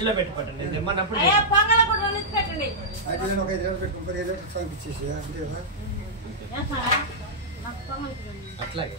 fridge లో పెట్టుకోండి నేను తెమ్మన్నప్పుడు పొంగల్ కూడా పెట్టండి అయితే నేను ఒక 5 రోజులు పెట్టుకుని 15 రోజులు పంపించేసి అంతే కదా అట్లాగే